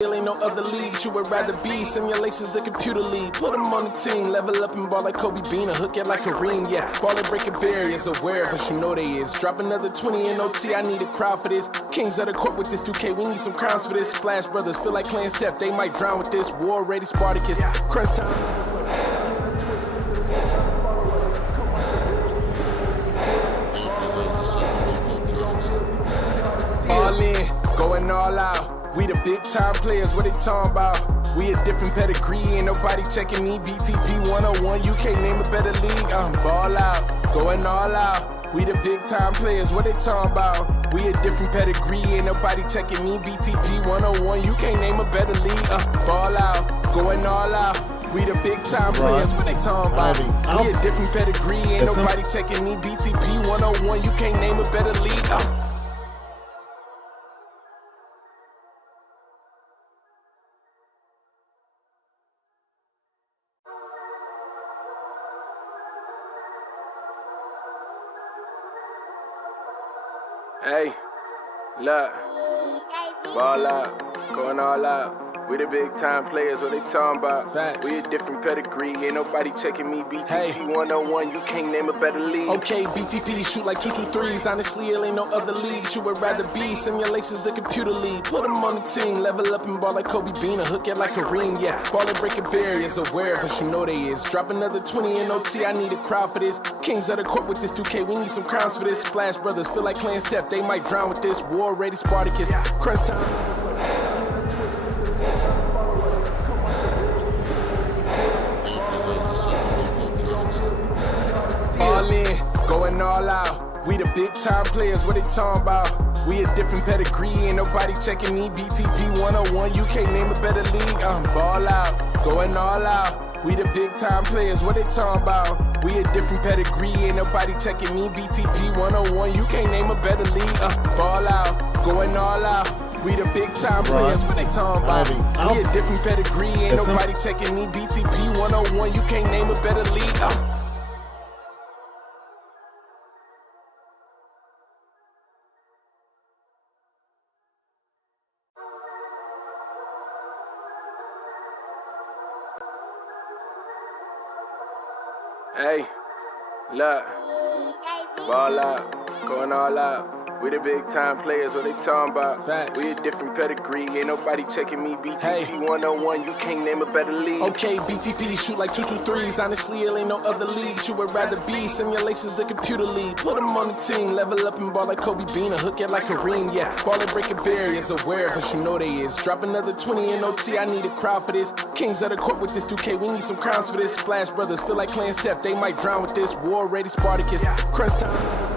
There ain't no other leagues you would rather be. Simulations, the computer league. Put them on the team, level up and ball like Kobe Bean, or hook it like Kareem. Yeah, ball and breaking barriers, aware, but you know they is. Drop another 20 in OT, I need a crowd for this. Kings of the court with this 2K, we need some crowns for this. Splash Brothers feel like playing Steph, they might drown with this. War ready Spartacus, crunch time. All in, going all out. We the big time players, what they talking about? We a different pedigree, ain't nobody checking me. BTP 101, you can't name a better league. Ball out, going all out. We the big time players, what they talking about? We a different pedigree, ain't nobody checking me. BTP 101, you can't name a better league. Ball out, going all out. We the big time players, what they talking about? We a different pedigree, ain't nobody checking me. BTP 101, you can't name a better league. Hey, look, ball out, going all out. We the big time players, what they talking about? Facts. We a different pedigree, ain't nobody checking me. BTP 101, you can't name a better league. Okay, BTP shoot like 223s. Honestly, it ain't no other leagues you would rather be. Simulations, the computer league. Put them on the team, level up and ball like Kobe Bean, or hook it like Kareem. Yeah, ball and breaking barriers, aware, but you know they is. Drop another 20 in OT, I need a crowd for this. Kings of the court with this 2K, we need some crowns for this. Splash Brothers feel like playing Steph, they might drown with this. War ready Spartacus, crunch time. All in, going all out. We the big time players, what they talking about? We a different pedigree, ain't nobody checking me. BTP 101, you can't name a better league. Ball out, going all out. We the big time players, what they talking about? We a different pedigree, ain't nobody checking me. BTP 101, you can't name a better league. Ball out, going all out. We the big time players, what they talking about? We a different pedigree, ain't nobody checking me. BTP 101, you can't name a better league. Hey, look, ball out, going all out. We the big time players, what they talking about? Facts. We a different pedigree, ain't nobody checking me. BTP 101, you can't name a better league. Okay, BTP shoot like 223s. Honestly, it ain't no other leagues you would rather be. Simulations, the computer league. Put them on the team, level up and ball like Kobe Bean, or hook it like Kareem. Yeah, ball and breaking barriers, aware, but you know they is. Drop another 20 in OT, I need a crowd for this. Kings of the court with this 2K, we need some crowns for this. Splash Brothers feel like playing Steph, they might drown with this. War ready Spartacus, crunch time.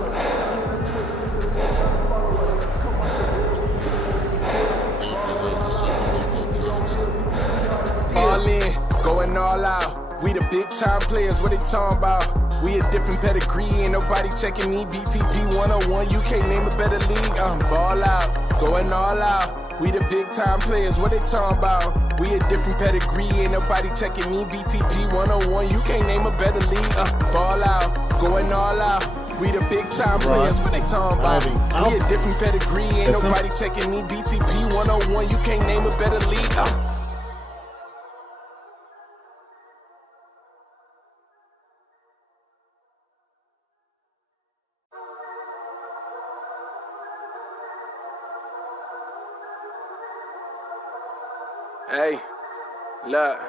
All in, going all out. We the big time players, what they talking about? We a different pedigree, ain't nobody checking me. BTP 101, you can't name a better league. Ball out, going all out. We the big time players, what they talking about? We a different pedigree, ain't nobody checking me. BTP 101, you can't name a better league. Ball out, going all out. We the big time players, what they talking about? We a different pedigree, ain't nobody checking me. BTP 101, you can't name a better league. Hey, look,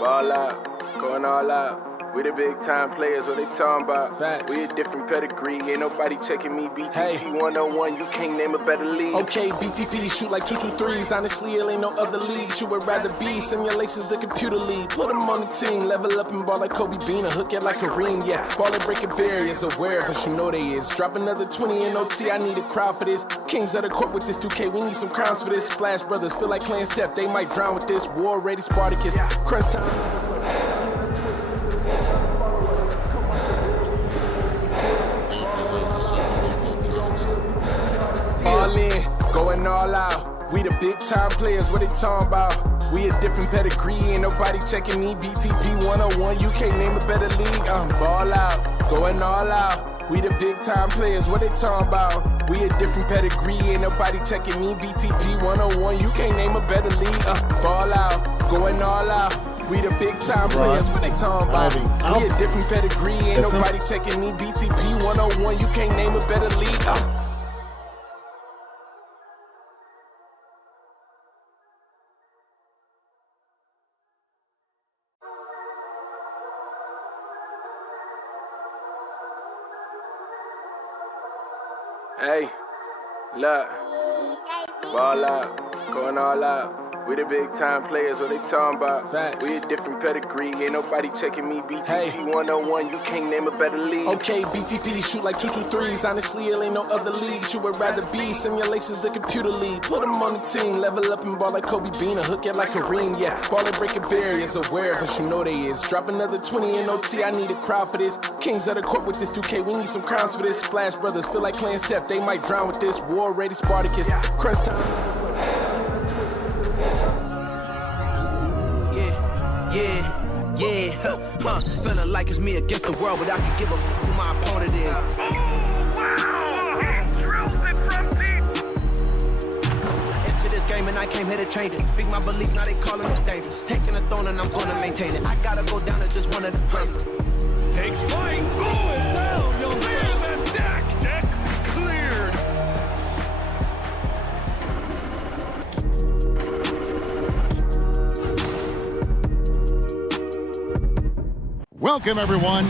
ball out, going all out. We the big time players, what they talking about? Facts. We a different pedigree, ain't nobody checking me. BTP 101, you can't name a better league. Okay, BTP shoot like 223s. Honestly, it ain't no other leagues you would rather be. Simulations, the computer league. Put them on the team, level up and ball like Kobe Bean, or hook it like Kareem. Yeah, ball and breaking barriers, aware, but you know they is. Drop another 20 in OT, I need a crowd for this. Kings of the court with this 2K, we need some crowns for this. Splash Brothers feel like playing Steph, they might drown with this. War ready Spartacus, crunch time. All in, going all out. We the big time players, what they talking about? We a different pedigree, ain't nobody checking me. BTP 101, you can't name a better league. Ball out, going all out. We the big time players, what they talking about? We a different pedigree, ain't nobody checking me. BTP 101, you can't name a better league. Ball out, going all out. We the big time players, what they talking about? We a different pedigree, ain't nobody checking me. BTP 101, you can't name a better league. Hey, look, ball out, going all out. We the big time players, what they talking about? Facts. We a different pedigree, ain't nobody checking me. BTP 101, you can't name a better league. Okay, BTP shoot like 223s. Honestly, it ain't no other league you would rather be. Simulations, the computer league. Put them on the team, level up and ball like Kobe Bean, or hook it like Kareem. Yeah, ball and breaking barriers, aware, but you know they is. Drop another 20 in OT, I need a crowd for this. Kings of the court with this 2K, we need some crowns for this. Splash Brothers feel like playing Steph, they might drown with this. War ready Spartacus, crunch time. Feeling like it's me against the world, but I can give a fuck who my opponent is. He drills it from deep. I entered this game and I came here to change it. Big my belief, now they calling it dangerous. Taking a throne and I'm gonna maintain it. I gotta go down as just one of the greatest. Takes flight, going down. You'll clear the deck. Deck cleared. Welcome, everyone.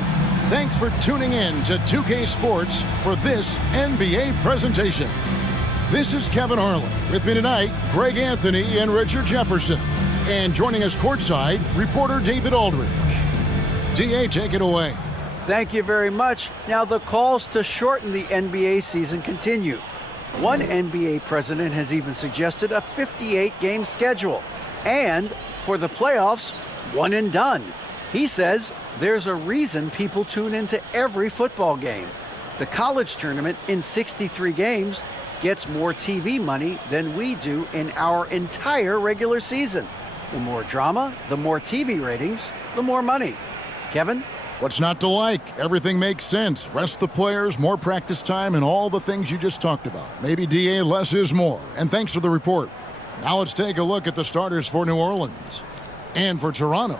Thanks for tuning in to 2K Sports for this NBA presentation. This is Kevin Harlan. With me tonight, Greg Anthony and Richard Jefferson. And joining us courtside, reporter David Aldridge. DA, take it away. Thank you very much. Now, the calls to shorten the NBA season continue. One NBA president has even suggested a 58-game schedule. And for the playoffs, one and done. He says there's a reason people tune into every football game. The college tournament in 63 games gets more TV money than we do in our entire regular season. The more drama, the more TV ratings, the more money. Kevin? What's not to like? Everything makes sense. Rest the players, more practice time, and all the things you just talked about. Maybe, DA, less is more. And thanks for the report. Now let's take a look at the starters for New Orleans. And for Toronto.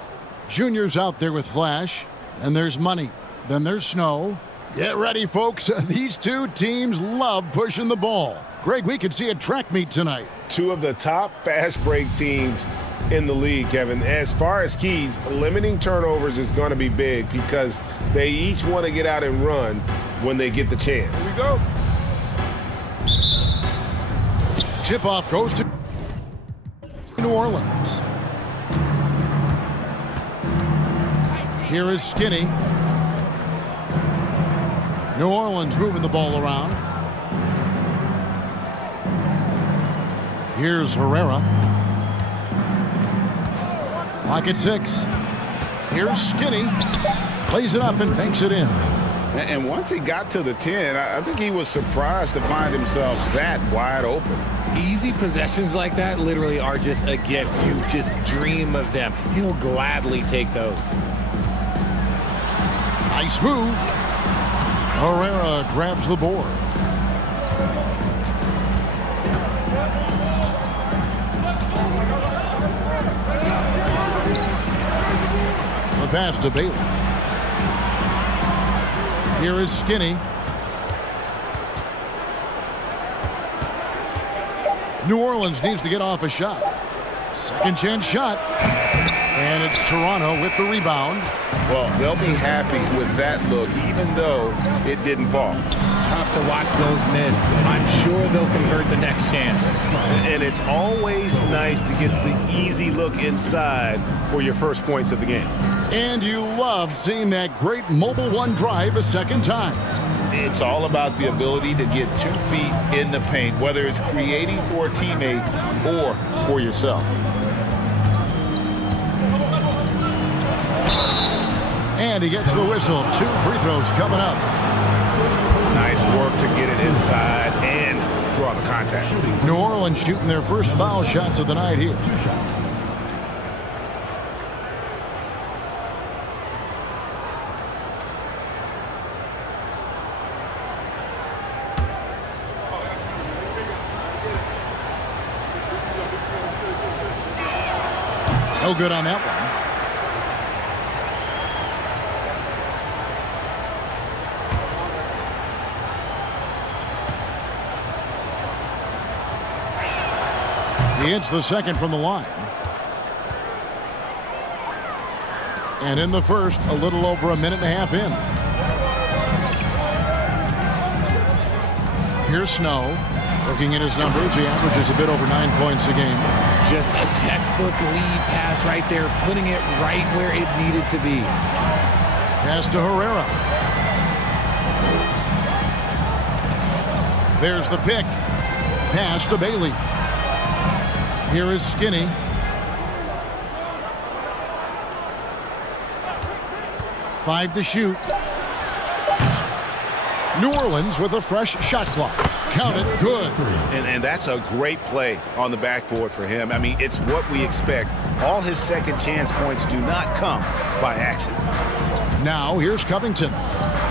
Junior's out there with Flash, and there's money. Then there's Snow. Get ready, folks. These two teams love pushing the ball. Greg, we could see a track meet tonight. Two of the top fast break teams in the league, Kevin. As far as keys, limiting turnovers is going to be big because they each want to get out and run when they get the chance. Here we go. Tip-off goes to New Orleans. Here is Skinny. New Orleans moving the ball around. Here's Herrera. Clock at 6. Here's Skinny. Plays it up and banks it in. And once he got to the 10, I think he was surprised to find himself that wide open. Easy possessions like that literally are just a gift. You just dream of them. He'll gladly take those. Nice move. Herrera grabs the board. The pass to Bailey. Here is Skinny. New Orleans needs to get off a shot. Second chance shot. And it's Toronto with the rebound. Well, they'll be happy with that look, even though it didn't fall. Tough to watch those miss. I'm sure they'll convert the next chance. And it's always nice to get the easy look inside for your first points of the game. And you love seeing that great mobile one drive a second time. It's all about the ability to get 2 feet in the paint, whether it's creating for a teammate or for yourself. And he gets the whistle. 2 free throws coming up. Nice work to get it inside and draw the contact. New Orleans shooting their first foul shots of the night here. 2 shots. No good on that one. He hits the second from the line. And in the first, a little over a minute and a half in. Here's Snow. Looking at his numbers, he averages a bit over 9 points a game. Just a textbook lead pass right there, putting it right where it needed to be. Pass to Herrera. There's the pick. Pass to Bailey. Here is Skinny. Five to shoot. New Orleans with a fresh shot clock. Count it, good. And that's a great play on the backboard for him. I mean, it's what we expect. All his second chance points do not come by accident. Now here's Covington.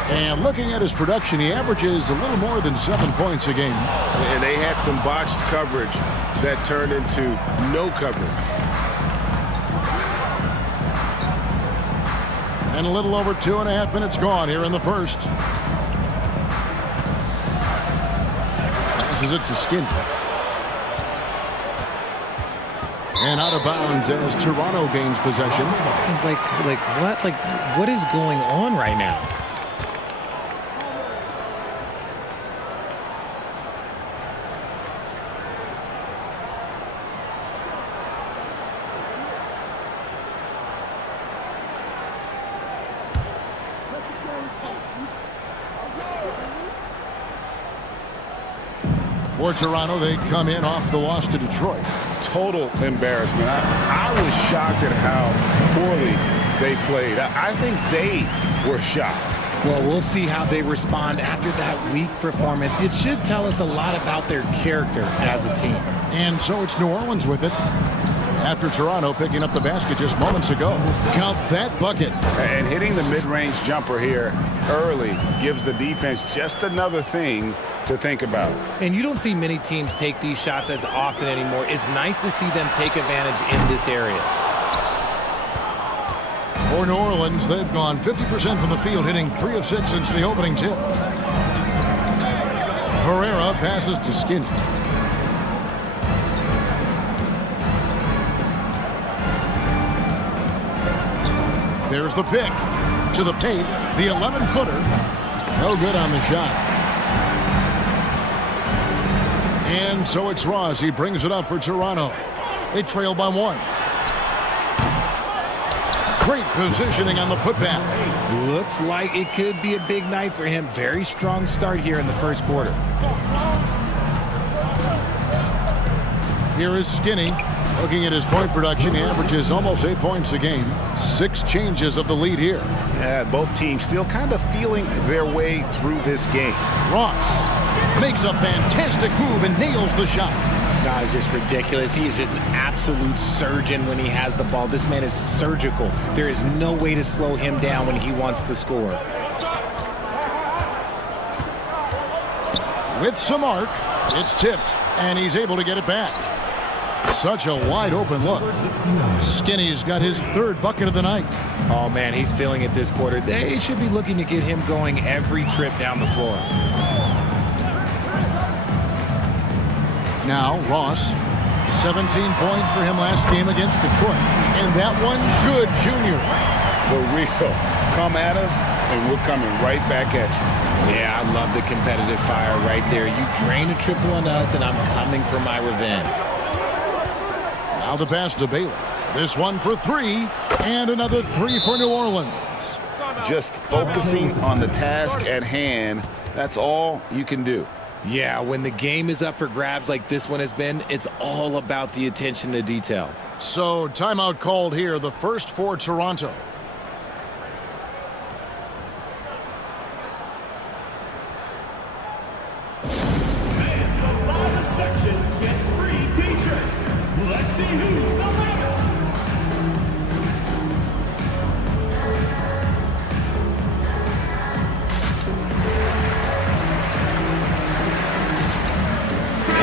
And looking at his production, he averages a little more than 7 points a game. And they had some botched coverage that turned into no coverage. And a little over 2.5 minutes gone here in the first. Passes it to Skinny. And out of bounds as Toronto gains possession. What is going on right now? For Toronto, they come in off the loss to Detroit. Total embarrassment. I was shocked at how poorly they played. I think they were shocked. Well, we'll see how they respond after that weak performance. It should tell us a lot about their character as a team. And so it's New Orleans with it. After Toronto picking up the basket just moments ago. Count that bucket. And hitting the mid-range jumper here early gives the defense just another thing to think about. And you don't see many teams take these shots as often anymore. It's nice to see them take advantage in this area. For New Orleans, they've gone 50% from the field, hitting 3 of 6 since the opening tip. Herrera passes to Skinny. There's the pick. To the paint, the 11-footer. No good on the shot. And so it's Ross. He brings it up for Toronto. They trail by 1. Great positioning on the putback. Looks like it could be a big night for him. Very strong start here in the first quarter. Here is Skinny. Looking at his point production, he averages almost 8 points a game. 6 changes of the lead here. Yeah, both teams still kind of feeling their way through this game. Ross makes a fantastic move and nails the shot. God, it's just ridiculous. He is just an absolute surgeon when he has the ball. This man is surgical. There is no way to slow him down when he wants to score. With some arc, it's tipped, and he's able to get it back. Such a wide open look. Skinny's got his 3rd bucket of the night. Oh, man, he's feeling it this quarter. They should be looking to get him going every trip down the floor. Now, Ross, 17 points for him last game against Detroit. And that one's good, Junior. The real come at us, and we're coming right back at you. Yeah, I love the competitive fire right there. You drain a triple on us, and I'm coming for my revenge. Now the pass to Bailey. This one for 3, and another 3 for New Orleans. Just focusing on the task at hand, that's all you can do. Yeah, when the game is up for grabs like this one has been, it's all about the attention to detail. So timeout called here, the first for Toronto.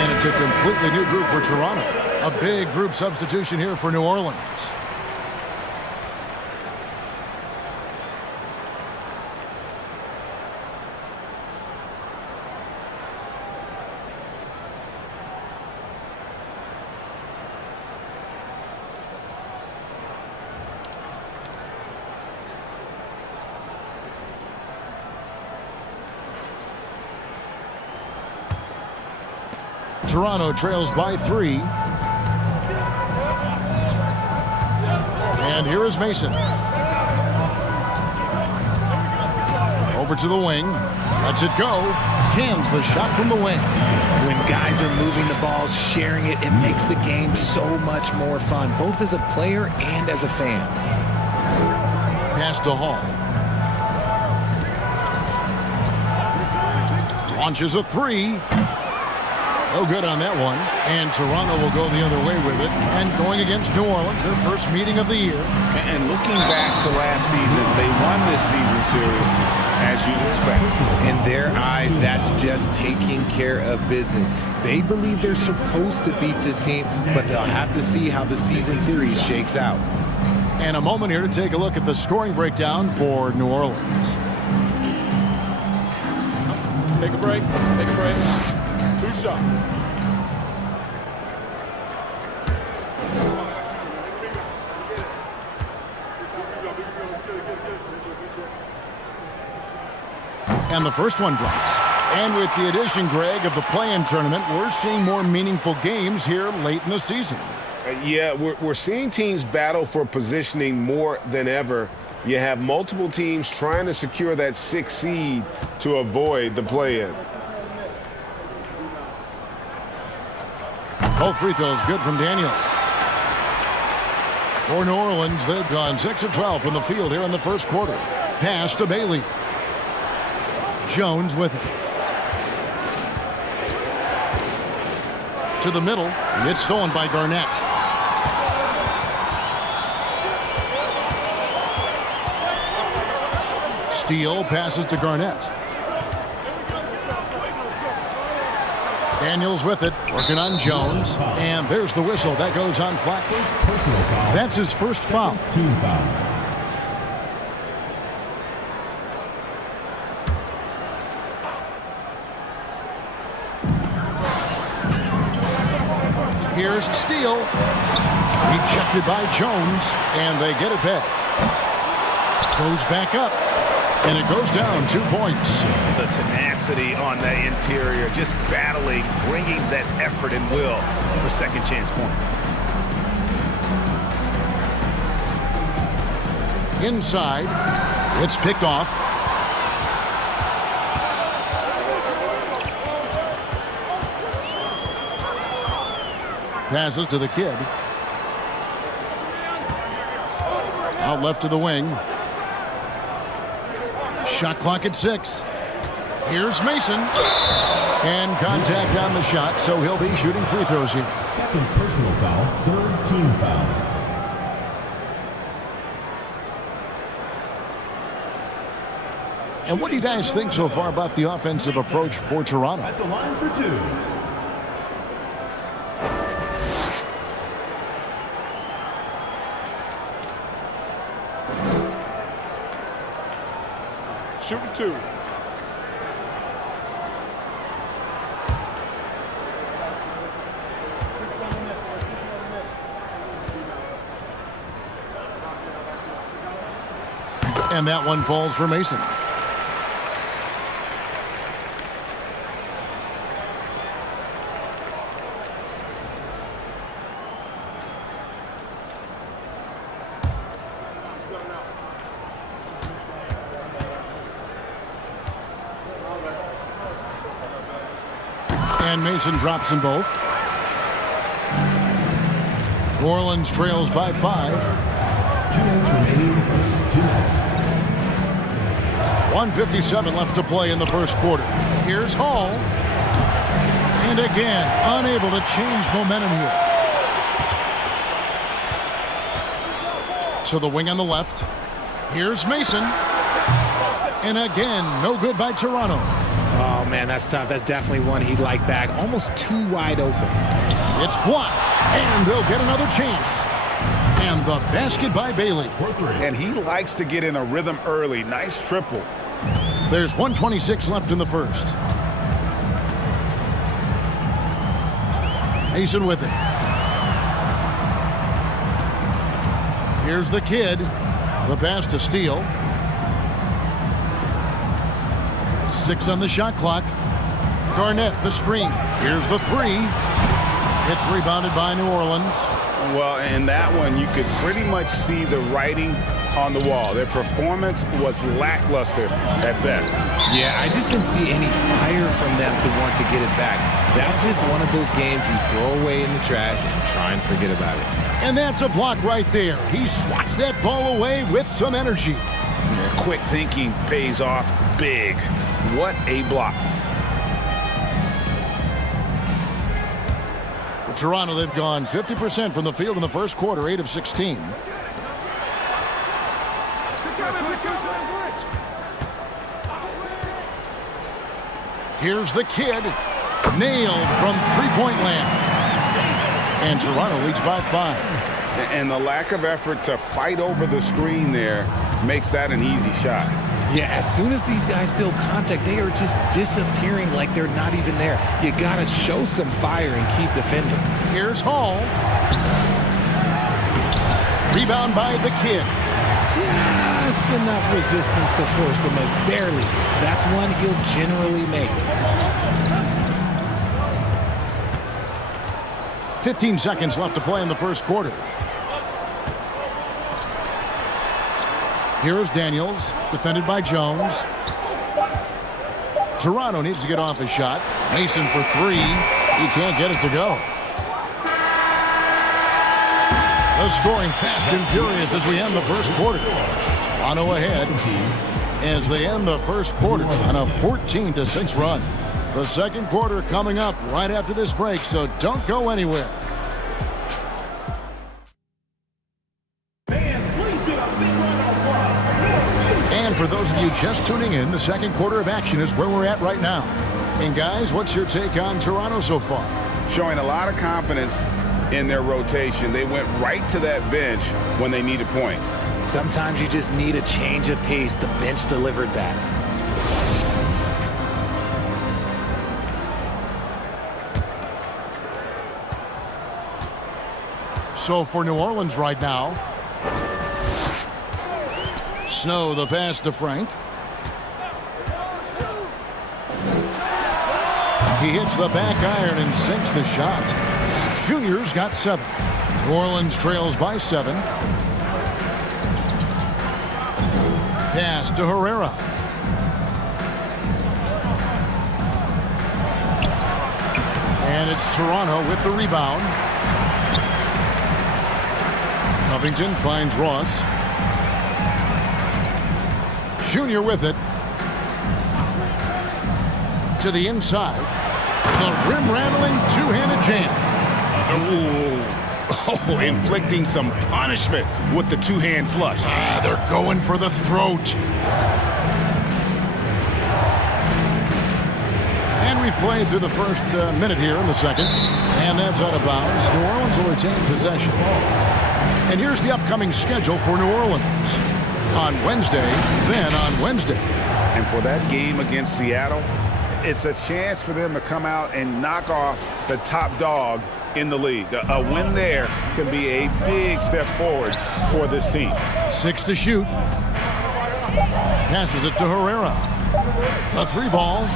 It's a completely new group for Toronto. A big group substitution here for New Orleans. Toronto trails by 3. And here is Mason. Over to the wing. Lets it go. Cans the shot from the wing. When guys are moving the ball, sharing it, it makes the game so much more fun, both as a player and as a fan. Pass to Hall. Launches a 3. No good on that one. And Toronto will go the other way with it. And going against New Orleans, their first meeting of the year. And looking back to last season, they won this season series, as you'd expect. In their eyes, that's just taking care of business. They believe they're supposed to beat this team, but they'll have to see how the season series shakes out. And a moment here to take a look at the scoring breakdown for New Orleans. Take a break. Take a break. 2 shots. And the first one drops. And with the addition, Greg, of the play-in tournament, we're seeing more meaningful games here late in the season. Yeah, we're seeing teams battle for positioning more than ever. You have multiple teams trying to secure that 6th seed to avoid the play-in. Both free throws good from Daniels. For New Orleans, they've gone 6 of 12 from the field here in the first quarter. Pass to Bailey. Jones with it. To the middle. It's stolen by Garnett. Steele passes to Garnett. Daniels with it, working on Jones. And there's the whistle. That goes on flat. That's his first foul. Team foul. Here's Steele. Rejected by Jones, and they get it back. Goes back up, and it goes down 2 points. The tenacity on the interior, just battling, bringing that effort and will for second chance points. Inside, it's picked off. Passes to the kid. Out left to the wing. Shot clock at 6. Here's Mason. And contact on the shot, so he'll be shooting free throws here. Second personal foul, 3rd team foul. And what do you guys think so far about the offensive approach for Toronto? At the line for 2. Shooting 2. And that one falls for Mason. And Mason drops them both. New Orleans trails by 5. 2 minutes remaining in the first. 2 minutes. 1:57 left to play in the first quarter. Here's Hall. And again, unable to change momentum here. So the wing on the left. Here's Mason. And again, no good by Toronto. Oh, man, that's tough. That's definitely one he'd like back. Almost too wide open. It's blocked, and they'll get another chance. And the basket by Bailey. And he likes to get in a rhythm early. Nice triple. There's 1:26 left in the first. Mason with it. Here's the kid. The pass to Steele. 6 on the shot clock. Garnett, the screen. Here's the three. It's rebounded by New Orleans. Well, in that one, you could pretty much see the writing on the wall. Their performance was lackluster at best. Yeah, I just didn't see any fire from them to want to get it back. That's just one of those games you throw away in the trash and try and forget about it. And that's a block right there. He swats that ball away with some energy. Yeah, quick thinking pays off big. What a block. For Toronto, they've gone 50% from the field in the first quarter, 8 of 16. Here's the kid. Nailed from three-point land. And Toronto leads by 5. And the lack of effort to fight over the screen there makes that an easy shot. Yeah, as soon as these guys build contact, they are just disappearing like they're not even there. You got to show some fire and keep defending. Here's Hall. Rebound by the kid. Just enough resistance to force the miss. Barely. That's one he'll generally make. 15 seconds left to play in the first quarter. Here is Daniels, defended by Jones. Toronto needs to get off a shot. Mason for three. He can't get it to go. The scoring fast and furious as we end the first quarter. Toronto ahead as they end the first quarter on a 14-6 run. The second quarter coming up right after this break, so don't go anywhere. And for those of you just tuning in, the second quarter of action is where we're at right now. And guys, what's your take on Toronto so far? Showing a lot of confidence in their rotation. They went right to that bench when they needed points. Sometimes you just need a change of pace. The bench delivered that. So for New Orleans right now, Snow the pass to Frank. He hits the back iron and sinks the shot. Junior's got 7. New Orleans trails by 7. Pass to Herrera. And it's Toronto with the rebound. Covington finds Ross. Junior with it. To the inside. The rim-rattling two-handed jam. Oh, inflicting some punishment with the two-hand flush. They're going for the throat. And we've played through the first minute here in the second. And that's out of bounds. New Orleans will retain possession. And here's the upcoming schedule for New Orleans. On Wednesday, then on Wednesday. And for that game against Seattle, it's a chance for them to come out and knock off the top dog in the league. A win there can be a big step forward for this team. 6 to shoot. Passes it to Herrera. A 3 ball.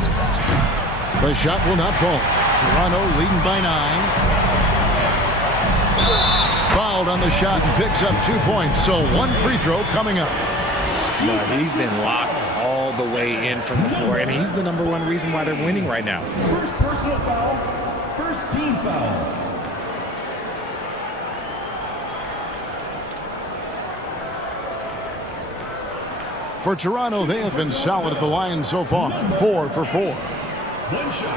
The shot will not fall. Toronto leading by 9. Fouled on the shot and picks up 2 points. So 1 free throw coming up. No, he's been locked all the way in from the floor, and he's the #1 reason why they're winning right now. First personal foul, first team foul. For Toronto, they have been solid at the line so far. 4 for 4. One shot.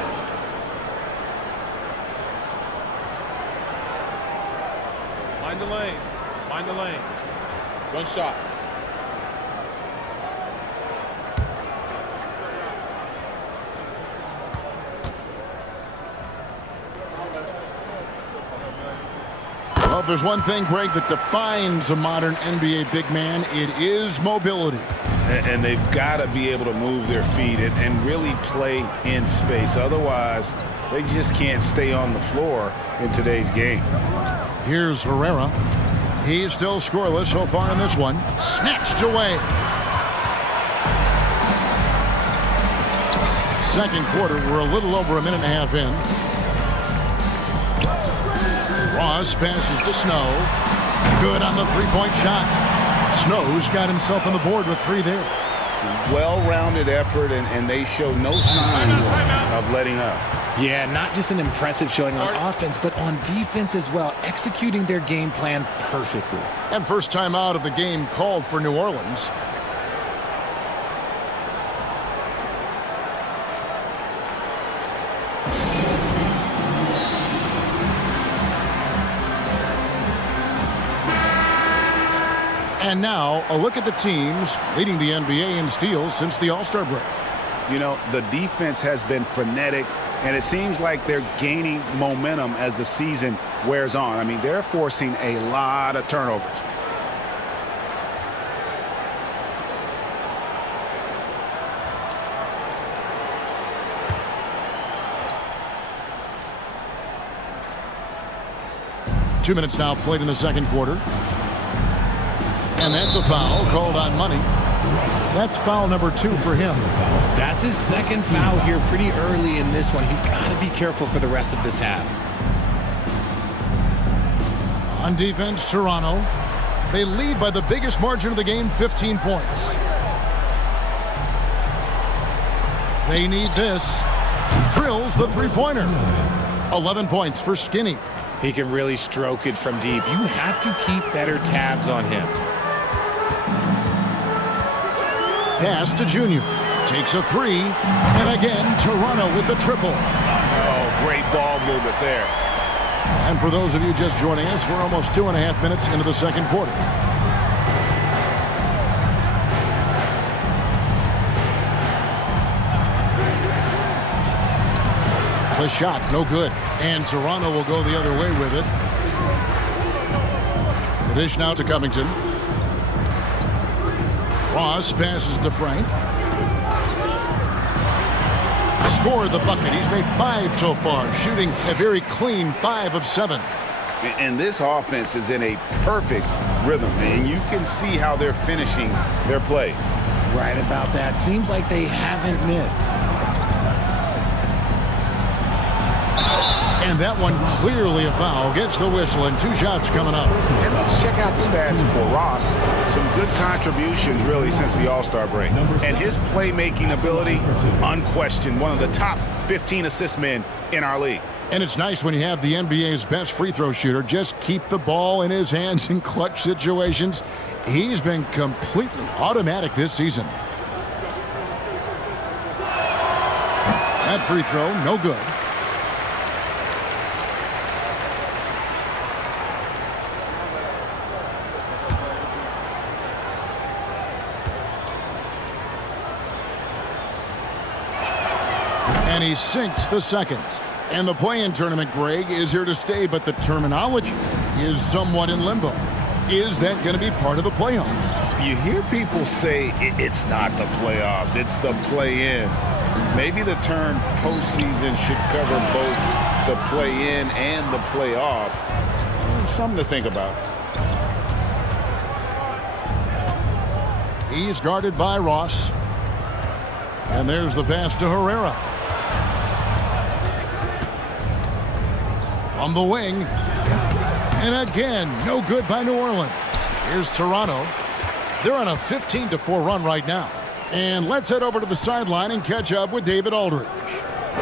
Mind the lanes. Mind the lanes. One shot. Well, if there's one thing, Greg, that defines a modern NBA big man, it is mobility. And they've got to be able to move their feet and really play in space. Otherwise, they just can't stay on the floor in today's game. Here's Herrera. He's still scoreless so far in this one. Snatched away. second quarter. We're a little over a minute and a half in. Ross passes to Snow. Good on the three-point shot. Snow's got himself on the board with 3 there. Well-rounded effort, and they show no signs of letting up. Yeah, not just an impressive showing on offense, but on defense as well, executing their game plan perfectly. And first time out of the game called for New Orleans. And now, a look at the teams leading the NBA in steals since the All-Star break. You know, the defense has been frenetic, and it seems like they're gaining momentum as the season wears on. I mean, they're forcing a lot of turnovers. Two minutes now played in the second quarter. And that's a foul called on Money. That's foul number 2 for him. That's his second foul here pretty early in this one. He's got to be careful for the rest of this half. On defense, Toronto. They lead by the biggest margin of the game, 15 points. They need this. Drills the three-pointer. 11 points for Skinny. He can really stroke it from deep. You have to keep better tabs on him. Pass to Junior. Takes a 3. And again, Toronto with the triple. Oh, great ball movement there. And for those of you just joining us, we're almost 2.5 minutes into the second quarter. The shot, no good. And Toronto will go the other way with it. The dish now to Covington. Ross passes to Frank. Scored the bucket. He's made 5 so far, shooting a very clean 5 of 7. And this offense is in a perfect rhythm, and you can see how they're finishing their plays. Right about that. Seems like they haven't missed. And that one clearly a foul. Gets the whistle, and 2 shots coming up. And let's check out the stats for Ross. Some good contributions, really, since the All-Star break. And his playmaking ability, unquestioned, one of the top 15 assist men in our league. And it's nice when you have the NBA's best free throw shooter just keep the ball in his hands in clutch situations. He's been completely automatic this season. That free throw, no good. And he sinks the second. And the play-in tournament, Greg, is here to stay, but the terminology is somewhat in limbo. Is that going to be part of the playoffs? You hear people say it's not the playoffs, it's the play-in. Maybe the term postseason should cover both the play-in and the playoff. Something to think about. He's guarded by Ross. And there's the pass to Herrera. From the wing. And again, no good by New Orleans. Here's Toronto. They're on a 15-4 run right now. And let's head over to the sideline and catch up with David Aldridge.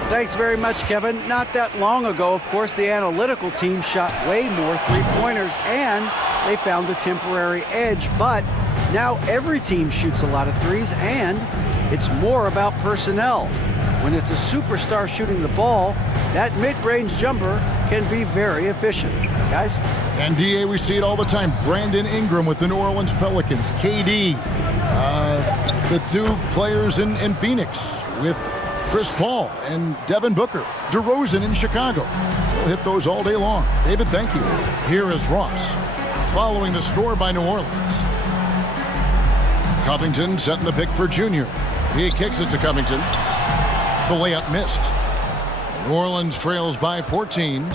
Thanks very much, Kevin. Not that long ago, of course, the analytical team shot way more three-pointers, and they found a temporary edge. But now every team shoots a lot of threes, and it's more about personnel. When it's a superstar shooting the ball, that mid-range jumper can be very efficient. Guys? And DA, we see it all the time. Brandon Ingram with the New Orleans Pelicans. KD, the 2 players in Phoenix with Chris Paul and Devin Booker. DeRozan in Chicago. We'll hit those all day long. David, thank you. Here is Ross following the score by New Orleans. Covington setting the pick for Junior. He kicks it to Covington. The layup missed. New Orleans trails by 14.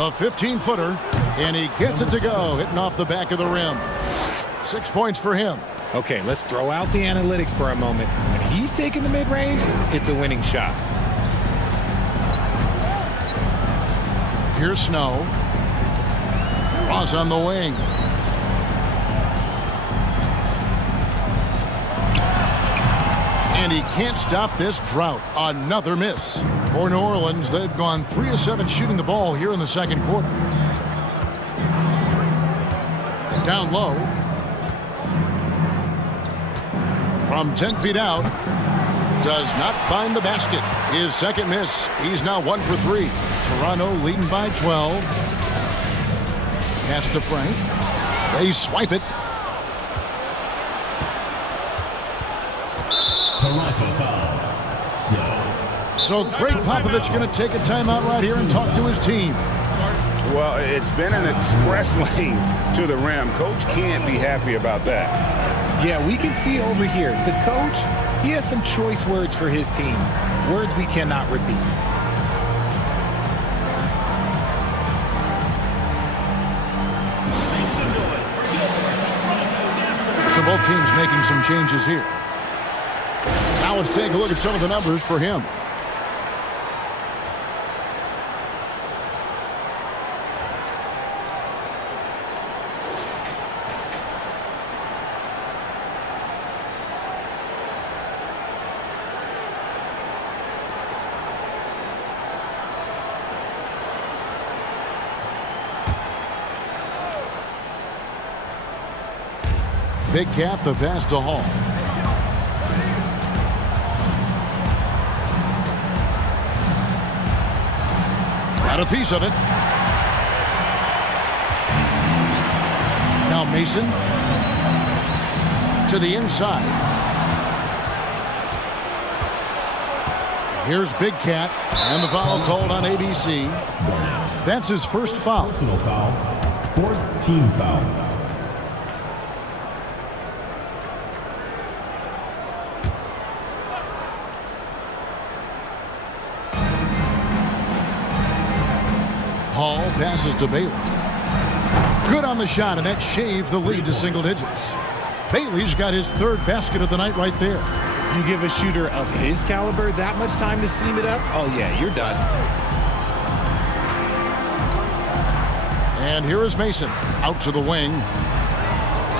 The 15-footer, and he gets it to go, hitting off the back of the rim. 6 points for him. Okay, let's throw out the analytics for a moment. When he's taking the mid-range, it's a winning shot. Here's Snow. Ross on the wing. And he can't stop this drought. Another miss. For New Orleans, they've gone 3 of 7 shooting the ball here in the second quarter. Down low. From 10 feet out. Does not find the basket. His second miss. He's now 1 for 3. Toronto leading by 12. Pass to Frank. They swipe it. Toronto foul. Snow. So Greg Popovich going to take a timeout right here and talk to his team. Well, it's been an express lane to the rim. Coach can't be happy about that. Yeah, we can see over here, the coach, he has some choice words for his team. Words we cannot repeat. So both teams making some changes here. Now let's take a look at some of the numbers for him. Big Cat, the pass to Hall. Got a piece of it. Now Mason to the inside. Here's Big Cat, and the foul called on ABC. That's his first foul. Personal foul. 4th team foul. Hall passes to Bailey. Good on the shot, and that shaves the lead to single digits. Bailey's got his 3rd basket of the night right there. You give a shooter of his caliber that much time to seam it up? Oh, yeah, you're done. And here is Mason. Out to the wing.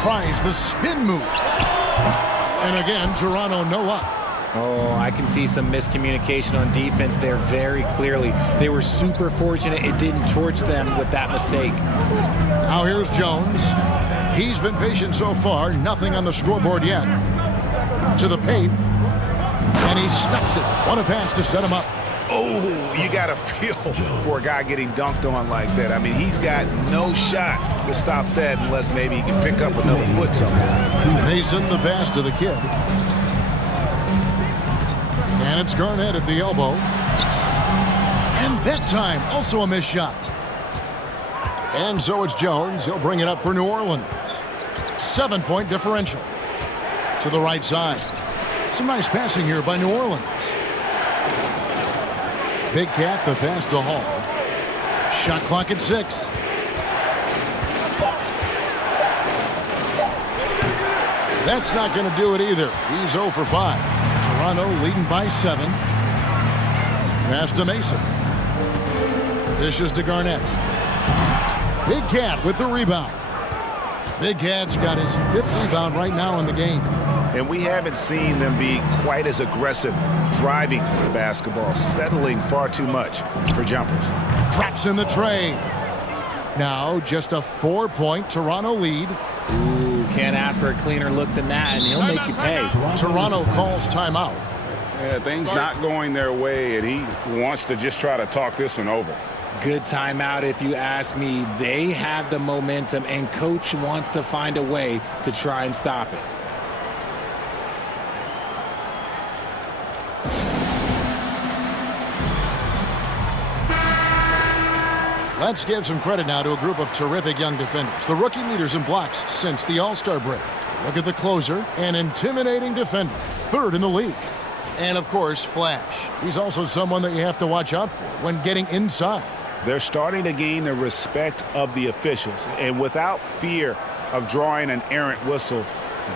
Tries the spin move. And again, Toronto no luck. Oh, I can see some miscommunication on defense there very clearly. They were super fortunate it didn't torch them with that mistake. Now here's Jones. He's been patient so far. Nothing on the scoreboard yet. To the paint. And he stuffs it. What a pass to set him up. Oh, you got to feel for a guy getting dunked on like that. I mean, he's got no shot to stop that unless maybe he can pick up another foot somewhere. Mason, the pass to the kid. And it's Garnett at the elbow. And that time, also a missed shot. And so it's Jones. He'll bring it up for New Orleans. 7-point differential. To the right side. Some nice passing here by New Orleans. Big Cat, the pass to Hall. Shot clock at 6. That's not going to do it either. He's 0 for 5. Toronto leading by 7. Pass to Mason. Dishes to Garnett. Big Cat with the rebound. Big Cat's got his 5th rebound right now in the game. And we haven't seen them be quite as aggressive driving the basketball, settling far too much for jumpers. Drops in the tray. Now just a 4-point Toronto lead. Ooh, can't ask for a cleaner look than that, and he'll make you pay. Toronto calls timeout. Yeah, things not going their way, and he wants to just try to talk this one over. Good timeout if you ask me. They have the momentum, and coach wants to find a way to try and stop it. Let's give some credit now to a group of terrific young defenders. The rookie leaders in blocks since the All-Star break. Look at the closer, an intimidating defender, 3rd in the league. And, of course, Flash. He's also someone that you have to watch out for when getting inside. they're starting to gain the respect of the officials. And without fear of drawing an errant whistle,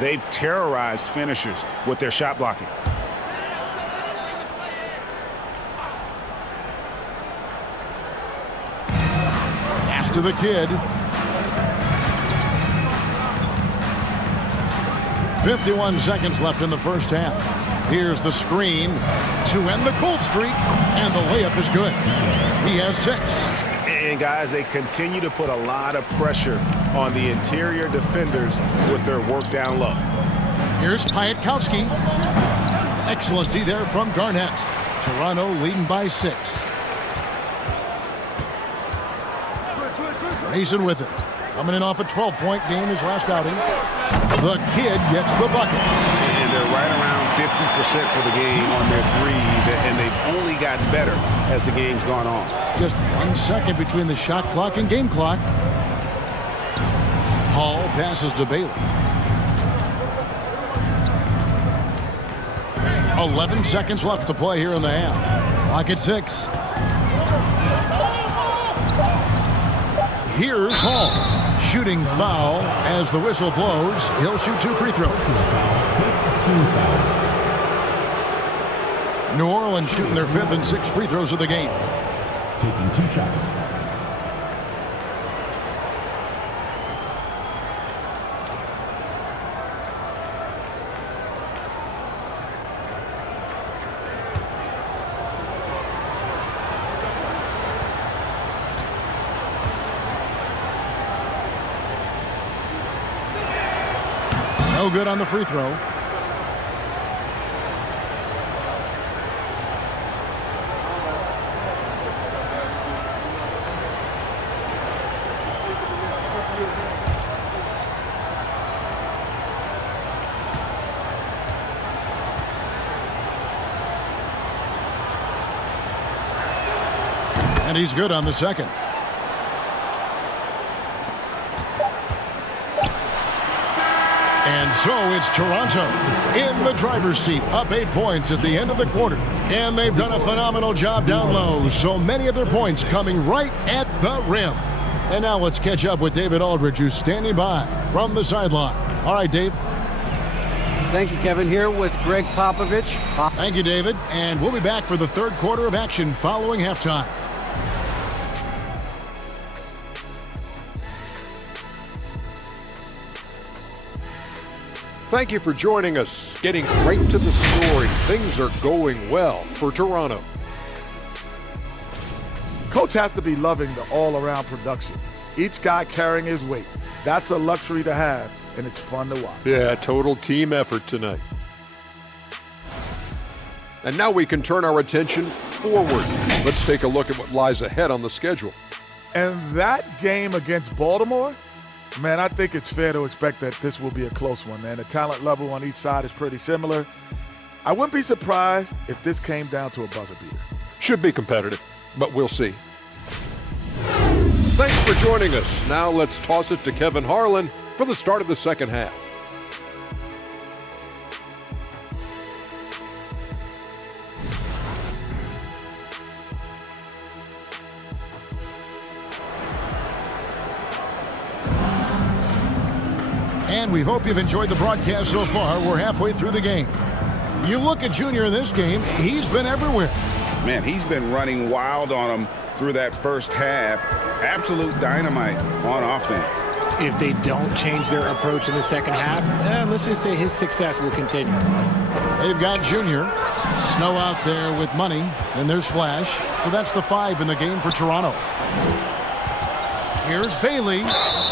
they've terrorized finishers with their shot blocking. Pass to the kid. 51 seconds left in the first half. Here's the screen to end the cold streak, and the layup is good. He has 6. And guys, they continue to put a lot of pressure on the interior defenders with their work down low. Here's Piatkowski. Excellent D there from Garnett. Toronto leading by 6. Mason with it. Coming in off a 12-point game his last outing. The kid gets the bucket. And they're right around 50% for the game on their threes, and they've only gotten better as the game's gone on. Just 1 second between the shot clock and game clock. Hall passes to Bailey. 11 seconds left to play here in the half. Clock at 6. Here's Hall. Shooting foul as the whistle blows. He'll shoot 2 free throws. New Orleans shooting their 5th and 6th free throws of the game. Taking 2 shots. No good on the free throw. And he's good on the second. And so it's Toronto in the driver's seat, up 8 points at the end of the quarter. And they've done a phenomenal job down low. So many of their points coming right at the rim. And now let's catch up with David Aldridge, who's standing by from the sideline. All right, Dave. Thank you, Kevin. Here with Greg Popovich. Thank you, David. And we'll be back for the third quarter of action following halftime. Thank you for joining us. Getting right to the story, things are going well for Toronto. Coach has to be loving the all-around production. Each guy carrying his weight. That's a luxury to have, and it's fun to watch. Yeah, total team effort tonight. And now we can turn our attention forward. Let's take a look at what lies ahead on the schedule. And that game against Baltimore, man, I think it's fair to expect that this will be a close one, man. The talent level on each side is pretty similar. I wouldn't be surprised if this came down to a buzzer beater. Should be competitive, but we'll see. Thanks for joining us. Now let's toss it to Kevin Harlan for the start of the second half. And we hope you've enjoyed the broadcast so far. We're halfway through the game. You look at Junior in this game, he's been everywhere. Man, he's been running wild on them through that first half. Absolute dynamite on offense. If they don't change their approach in the second half, let's just say his success will continue. They've got Junior. Snow out there with money. And there's Flash. So that's the 5 in the game for Toronto. Here's Bailey.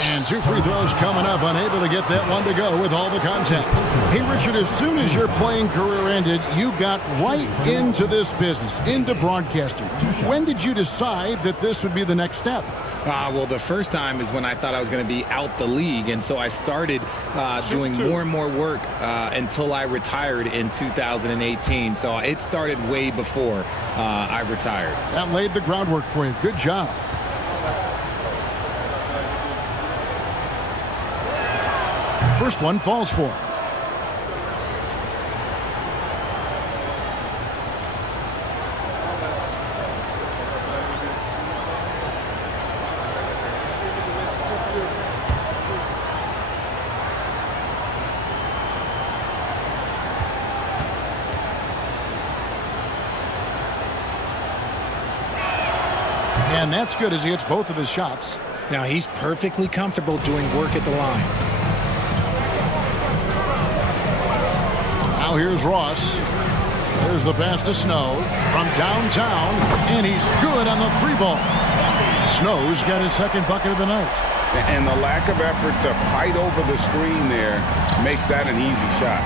And 2 free throws coming up. Unable to get that one to go with all the contact. Hey, Richard, as soon as your playing career ended, you got right into this business, into broadcasting. When did you decide that this would be the next step? Well, the first time is when I thought I was going to be out the league, and so I started doing more and more work until I retired in 2018. So it started way before I retired. That laid the groundwork for you. Good job. First one falls for him. And that's good as he hits both of his shots. Now he's perfectly comfortable doing work at the line. Now here's Ross. There's the pass to Snow from downtown, and he's good on the 3-ball. Snow's got his second bucket of the night. And the lack of effort to fight over the screen there makes that an easy shot.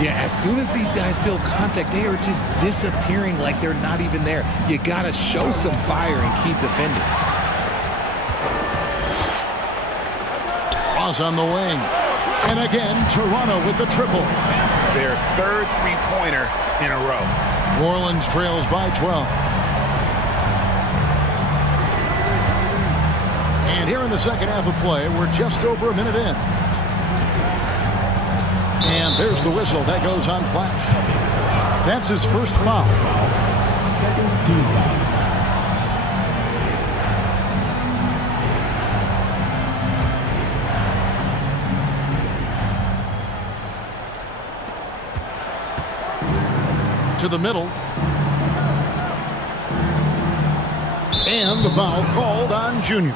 Yeah, as soon as these guys feel contact, they are just disappearing like they're not even there. You got to show some fire and keep defending. Ross on the wing. And again, Toronto with the triple. Their third three-pointer in a row. New Orleans trails by 12. And here in the second half of play, we're just over a minute in. And there's the whistle. That goes on Flash. That's his first foul. Second team foul. To the middle. And the foul called on Junior.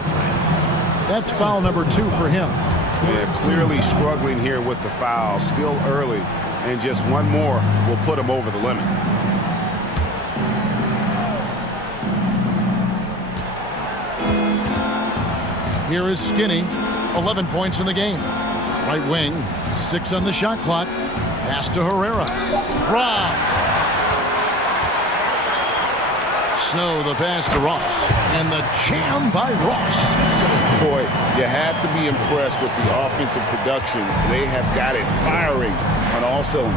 That's foul number 2 for him. Yeah, clearly struggling here with the foul. Still early. And just one more will put him over the limit. Here is Skinny. 11 points in the game. Right wing. 6 on the shot clock. Pass to Herrera. Rob. Snow the pass to Ross. And the jam by Ross. Boy, you have to be impressed with the offensive production. They have got it firing on all cylinders.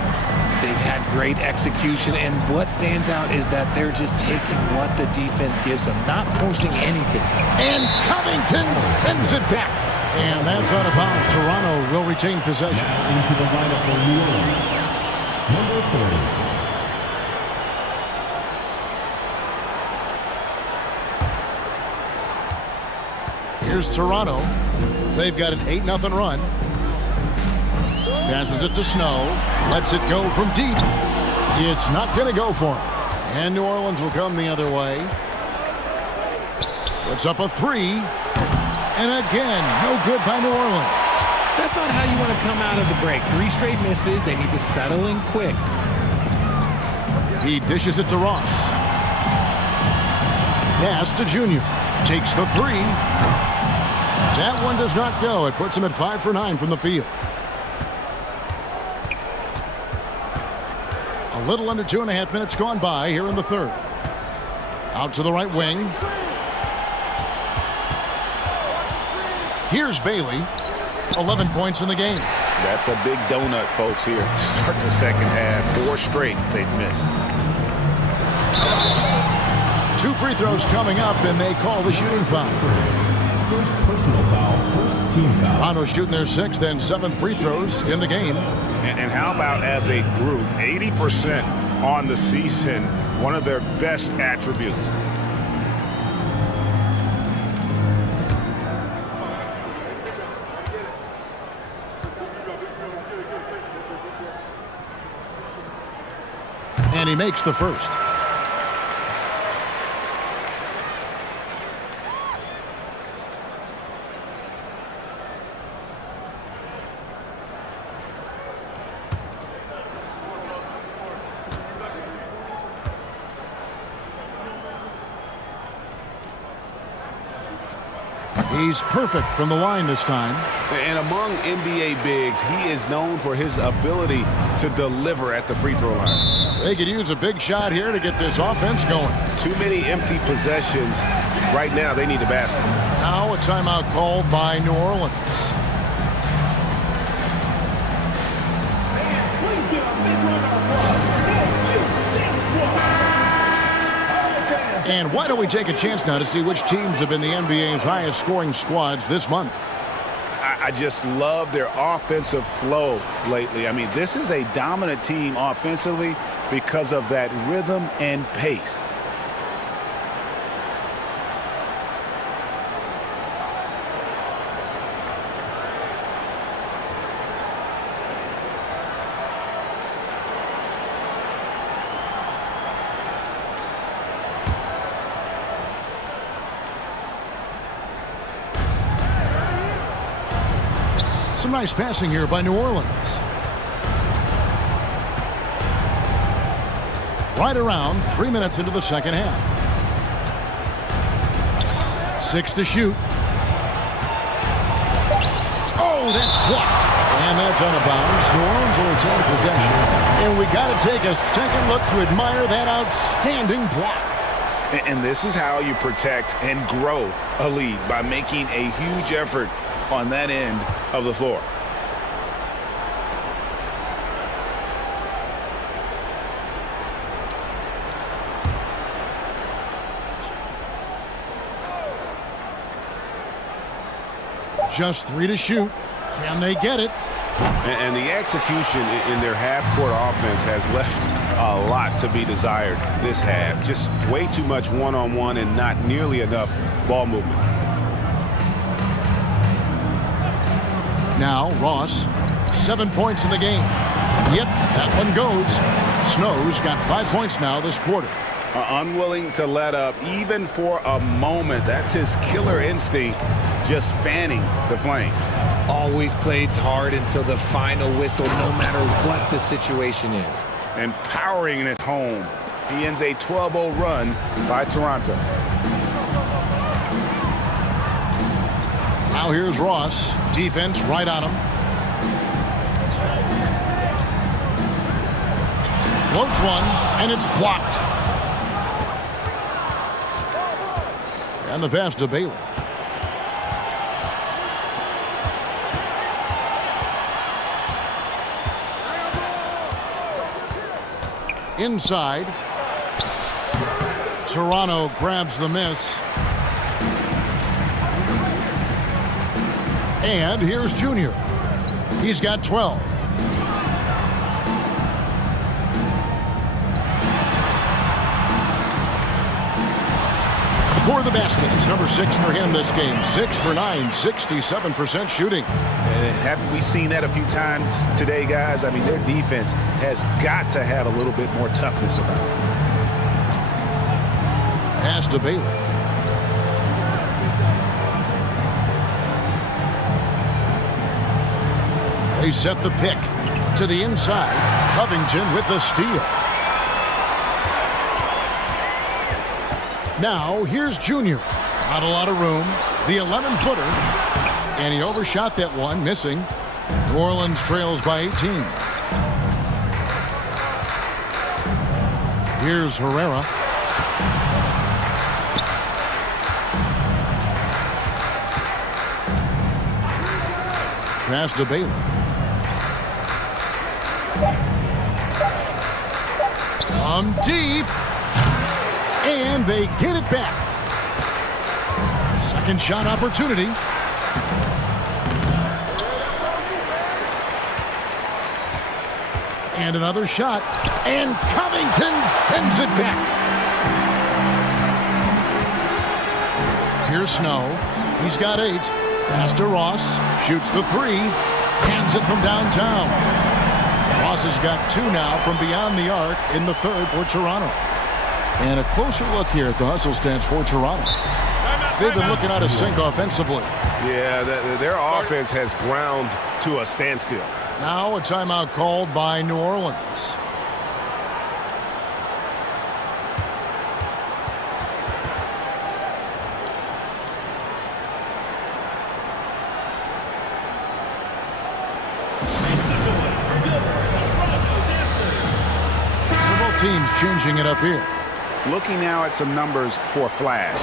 They've had great execution, and what stands out is that they're just taking what the defense gives them, not forcing anything. And Covington sends it back. And that's out of bounds. Toronto will retain possession. Now into the lineup for New Orleans. Number 30. Here's Toronto. They've got an 8-0 run. Passes it to Snow. Lets it go from deep. It's not going to go for him. And New Orleans will come the other way. Puts up a 3. And again, no good by New Orleans. That's not how you want to come out of the break. 3 straight misses. They need to settle in quick. He dishes it to Ross. Pass to Junior. Takes the 3. That one does not go. It puts him at 5 for 9 from the field. A little under 2.5 minutes gone by here in the third. Out to the right wing. Here's Bailey. 11 points in the game. That's a big donut, folks, here. Start the second half. 4 straight they've missed. 2 free throws coming up, and they call the shooting foul. First personal foul, first team foul. Toronto shooting their 6th and 7th free throws in the game. And how about as a group, 80% on the season, one of their best attributes. And he makes the first. He's perfect from the line this time. And among NBA bigs, he is known for his ability to deliver at the free throw line. They could use a big shot here to get this offense going. Too many empty possessions. Right now, they need a basket. Now a timeout called by New Orleans. And why don't we take a chance now to see which teams have been the NBA's highest scoring squads this month? I just love their offensive flow lately. I mean, this is a dominant team offensively because of that rhythm and pace. Some nice passing here by New Orleans. Right around 3 minutes into the second half. 6 to shoot. Oh, that's blocked. And that's out of bounds. New Orleans will retain possession. And we got to take a second look to admire that outstanding block. And this is how you protect and grow a lead, by making a huge effort on that end of the floor. Just 3 to shoot. Can they get it? And the execution in their half-court offense has left a lot to be desired this half. Just way too much one-on-one and not nearly enough ball movement. Now, Ross, 7 points in the game. Yep, that one goes. Snow's got 5 points now this quarter. Unwilling to let up even for a moment. That's his killer instinct, just fanning the flame. Always plays hard until the final whistle, no matter what the situation is. And powering it home. He ends a 12-0 run by Toronto. Now here's Ross. Defense right on him. Floats one, and it's blocked. And the pass to Bailey. Inside. Toronto grabs the miss. And here's Junior. He's got 12. Score the basket. It's number 6 for him this game. 6 for 9, 67% shooting. And haven't we seen that a few times today, guys? I mean, their defense has got to have a little bit more toughness about it. Pass to Bailey. They set the pick to the inside. Covington with the steal. Now, here's Junior. Not a lot of room. The 11-footer. And he overshot that one, missing. New Orleans trails by 18. Here's Herrera. Pass to Bailey. From deep. And they get it back. Second shot opportunity. And another shot. And Covington sends it back. Here's Snow. He's got 8. Pass to Ross. Shoots the 3. Hands it from downtown. Ross has got 2 now from beyond the arc in the third for Toronto. And a closer look here at the hustle stance for Toronto. They've been looking out of sync offensively. Yeah, their offense has ground to a standstill. Now a timeout called by New Orleans. Several teams changing it up here. Looking now at some numbers for Flash.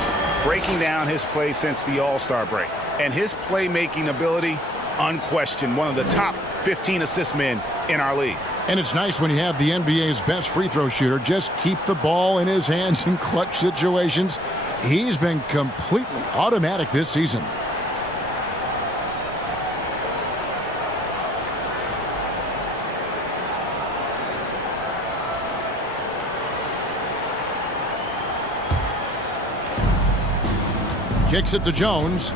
Breaking down his play since the All-Star break. And his playmaking ability, unquestioned. One of the top 15 assist men in our league. And it's nice when you have the NBA's best free throw shooter just keep the ball in his hands in clutch situations. He's been completely automatic this season. Kicks it to Jones.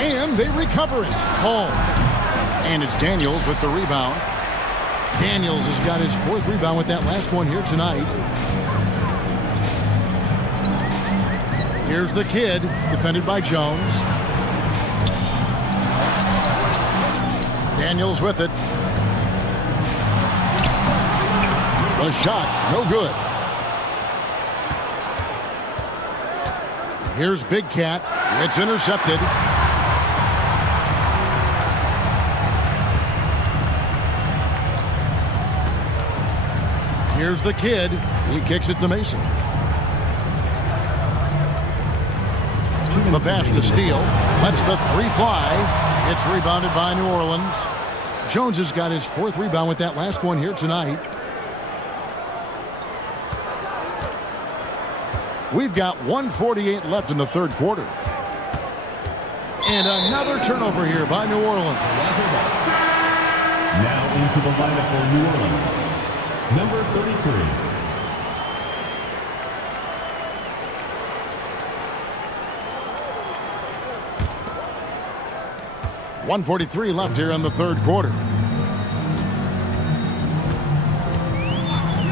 And they recover it. Home. And it's Daniels with the rebound. Daniels has got his 4th rebound with that last one here tonight. Here's the kid, defended by Jones. Daniels with it. The shot, no good. Here's Big Cat. It's intercepted. Here's the kid. He kicks it to Mason. The pass to Steele. Lets the three fly. It's rebounded by New Orleans. Jones has got his 4th rebound with that last one here tonight. We've got 1:48 left in the 3rd quarter. And another turnover here by New Orleans. Now into the lineup for New Orleans, number 33. .143 left here in the 3rd quarter.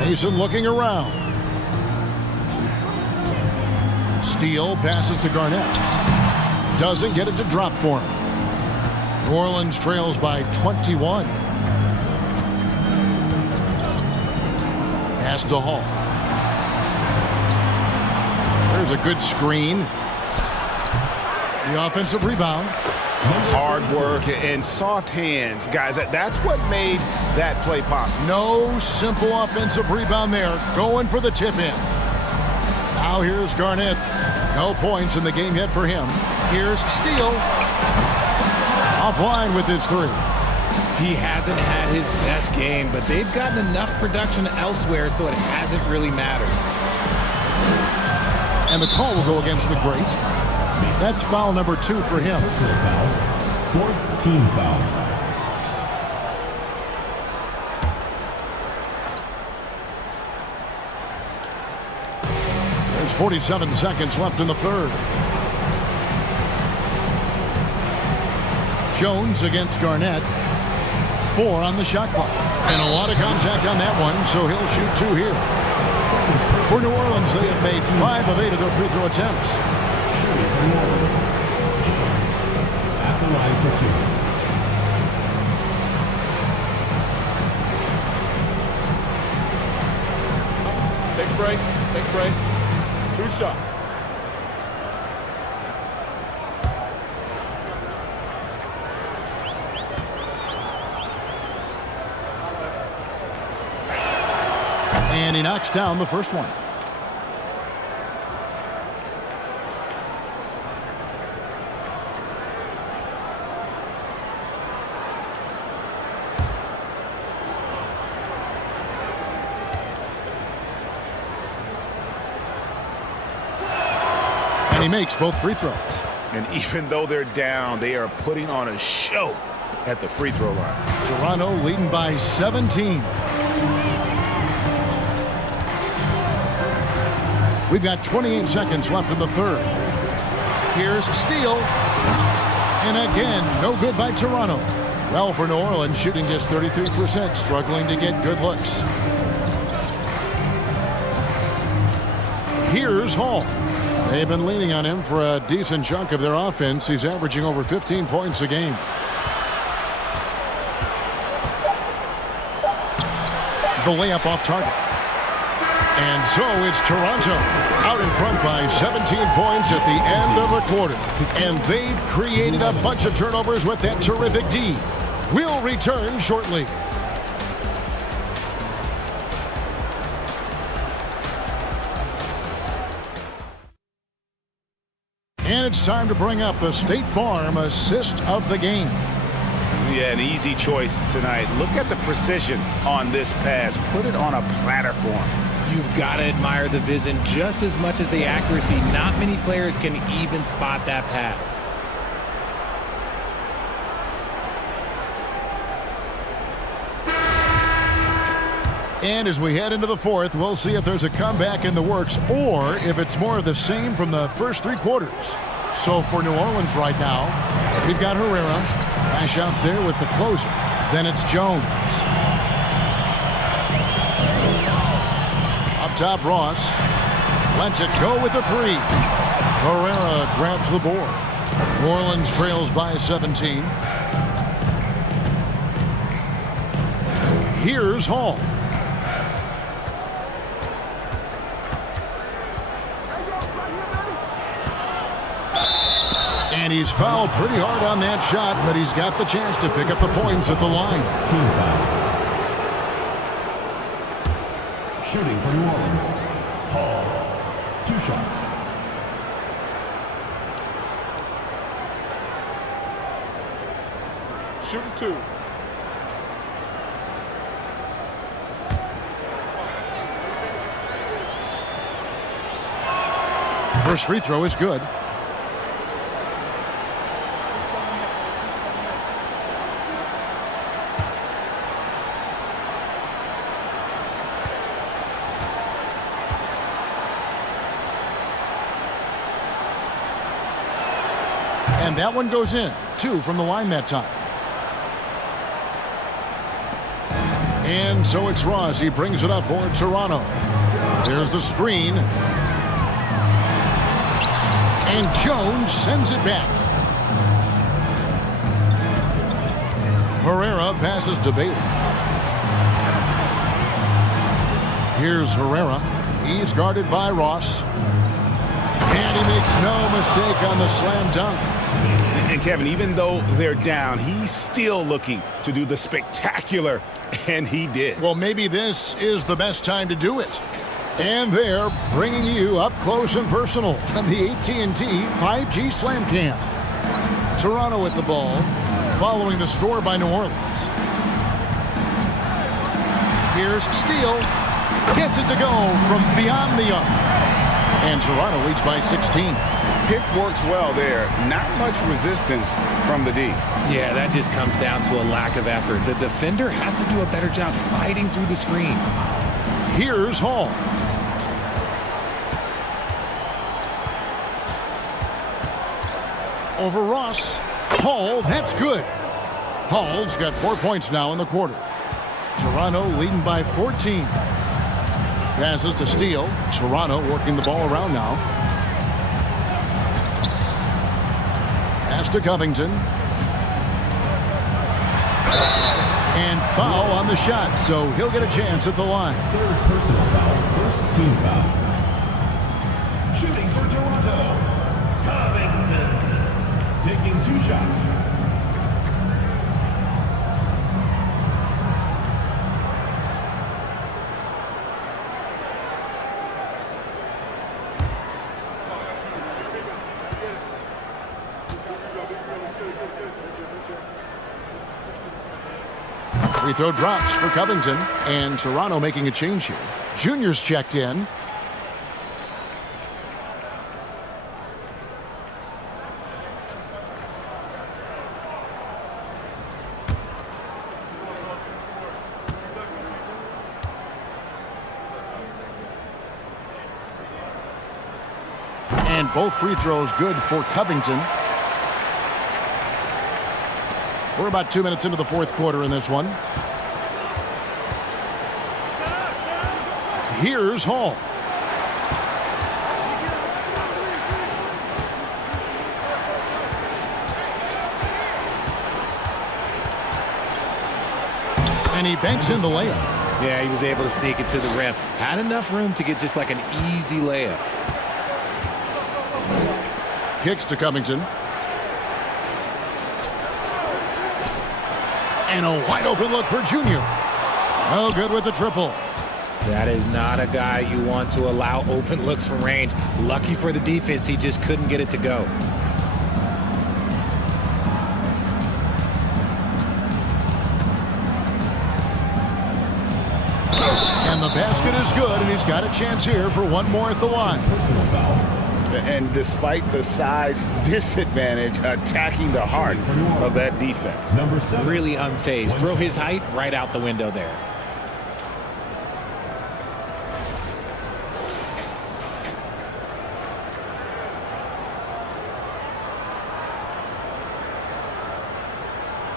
Mason looking around. Steele passes to Garnett. Doesn't get it to drop for him. New Orleans trails by 21. Pass to Hall. There's a good screen. The offensive rebound. Hard work and soft hands. Guys, that's what made that play possible. No simple offensive rebound there. Going for the tip-in. Now here's Garnett. No points in the game yet for him. Here's Steele. Offline with his 3. He hasn't had his best game, but they've gotten enough production elsewhere, so it hasn't really mattered. And the call will go against the great. That's foul number 2 for him. 4th team foul. There's 47 seconds left in the 3rd. Jones against Garnett. 4 on the shot clock. And a lot of contact on that one, so he'll shoot 2 here. For New Orleans, they have made 5 of 8 of their free throw attempts. At the line for 2. Take a break. Take a break. 2 shots. And he knocks down the first one. And he makes both free throws. And even though they're down, they are putting on a show at the free throw line. Toronto leading by 17. We've got 28 seconds left in the 3rd. Here's Steele. And again, no good by Toronto. Well, for New Orleans, shooting just 33%, struggling to get good looks. Here's Hall. They've been leaning on him for a decent chunk of their offense. He's averaging over 15 points a game. The layup off target. And so it's Toronto out in front by 17 points at the end of the quarter. And they've created a bunch of turnovers with that terrific D. We'll return shortly. And it's time to bring up the State Farm assist of the game. Yeah, an easy choice tonight. Look at the precision on this pass. Put it on a platter for him. You've got to admire the vision just as much as the accuracy. Not many players can even spot that pass. And as we head into the 4th, we'll see if there's a comeback in the works or if it's more of the same from the first 3 quarters. So for New Orleans right now, we've got Herrera. Flash out there with the closer. Then it's Jones. Up top, Ross. Lets it go with the 3. Herrera grabs the board. New Orleans trails by 17. Here's Hall. And he's fouled pretty hard on that shot, but he's got the chance to pick up the points at the line. Team foul. Shooting for New Orleans. Hall. 2 shots. Shooting 2. First free throw is good. And that one goes in. 2 from the line that time. And so it's Ross. He brings it up for Toronto. There's the screen. And Jones sends it back. Herrera passes to Bailey. Here's Herrera. He's guarded by Ross. And he makes no mistake on the slam dunk. And Kevin, even though they're down, he's still looking to do the spectacular, and he did. Well, maybe this is the best time to do it. And they're bringing you up close and personal on the AT&T 5G Slam Cam. Toronto with the ball, following the score by New Orleans. Here's Steele. Gets it to go from beyond the arc. And Toronto leads by 16. Pick works well there. Not much resistance from the D. Yeah, that just comes down to a lack of effort. The defender has to do a better job fighting through the screen. Here's Hall. Over Ross. Hall, that's good. Hall's got 4 points now in the quarter. Toronto leading by 14. Passes to Steele. Toronto working the ball around now. Pass to Covington. And foul on the shot, so he'll get a chance at the line. 3rd personal foul. 1st team foul. Shooting for Toronto. Covington. Taking 2 shots. Free throw drops for Covington, and Toronto making a change here. Junior's checked in. And both free throws good for Covington. We're about 2 minutes into the 4th quarter in this one. Here's Hall. And he banks in the layup. Yeah, he was able to sneak it to the rim. Had enough room to get just like an easy layup. Kicks to Covington. And a wide open look for Junior. No good with the triple. That is not a guy you want to allow open looks from range. Lucky for the defense, he just couldn't get it to go. And the basket is good, and he's got a chance here for one more at the line. Personal foul. And despite the size disadvantage, attacking the heart of that defense. Number 7. Really unfazed. Throw his height right out the window there.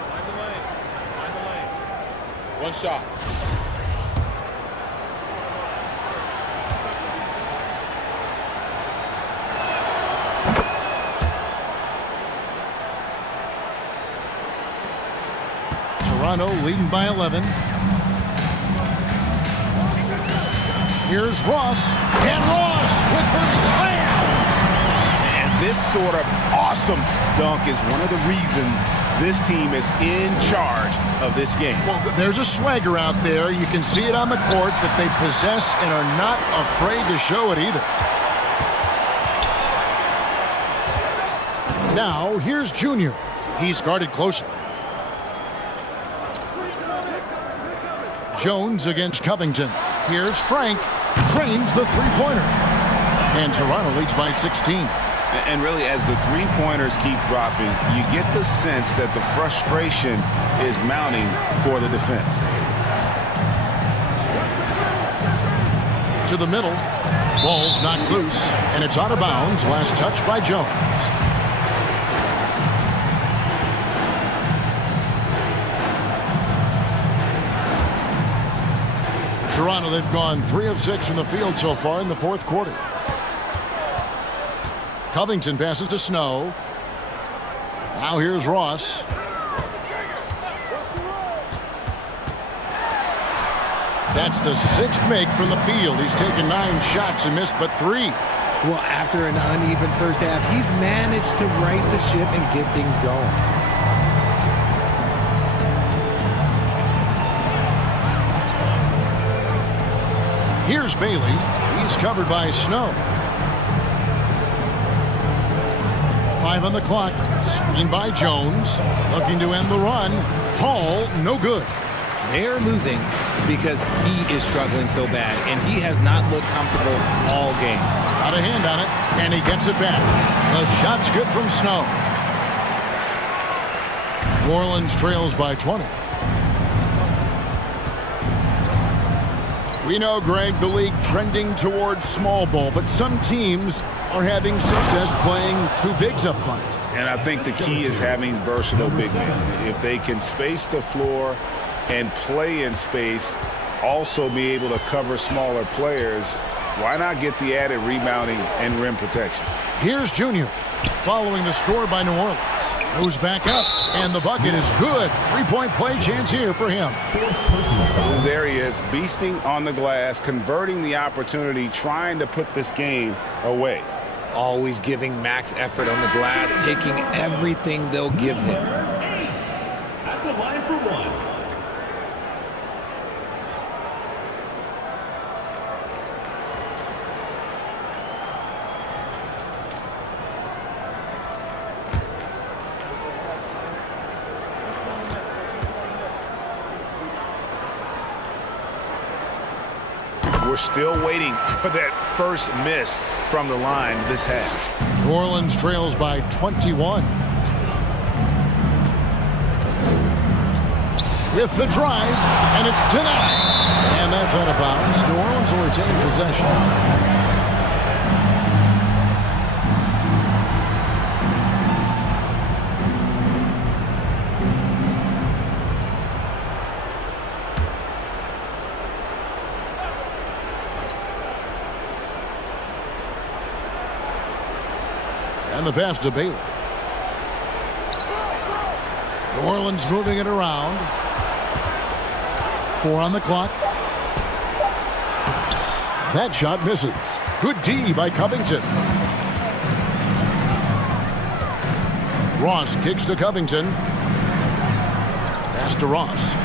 Find the lanes. One shot. Toronto leading by 11. Here's Ross. And Ross with the slam. And this sort of awesome dunk is one of the reasons this team is in charge of this game. Well, there's a swagger out there. You can see it on the court that they possess and are not afraid to show it either. Now, here's Junior. He's guarded closely. Jones against Covington. Here's Frank. Drains the three-pointer. And Toronto leads by 16. And really, as the three-pointers keep dropping, you get the sense that the frustration is mounting for the defense. To the middle. Ball's knocked loose, and it's out of bounds. Last touch by Jones. Toronto, they've gone 3 of 6 from the field so far in the fourth quarter. Covington passes to Snow. Now here's Ross. That's the 6th make from the field. He's taken 9 shots and missed but 3. Well, after an uneven first half, he's managed to right the ship and get things going. Here's Bailey. He's covered by Snow. 5 on the clock. Screen by Jones. Looking to end the run. Hall, no good. They're losing because he is struggling so bad, and he has not looked comfortable all game. Got a hand on it, and he gets it back. The shot's good from Snow. New Orleans trails by 20. We know, Greg, the league trending towards small ball, but some teams are having success playing 2 bigs up front. And I think the key is having versatile big men. If they can space the floor and play in space, also be able to cover smaller players, why not get the added rebounding and rim protection? Here's Junior, following the score by New Orleans. Goes back up, and the bucket is good. 3-point play chance here for him. And there he is, beasting on the glass, converting the opportunity, trying to put this game away. Always giving max effort on the glass, taking everything they'll give him. 8 at the line for 1. We're still waiting for that first miss from the line this half. New Orleans trails by 21. With the drive, and it's denied. And that's out of bounds. New Orleans will retain possession. And the pass to Bailey. New Orleans moving it around. 4 on the clock. That shot misses. Good D by Covington. Ross kicks to Covington. Pass to Ross.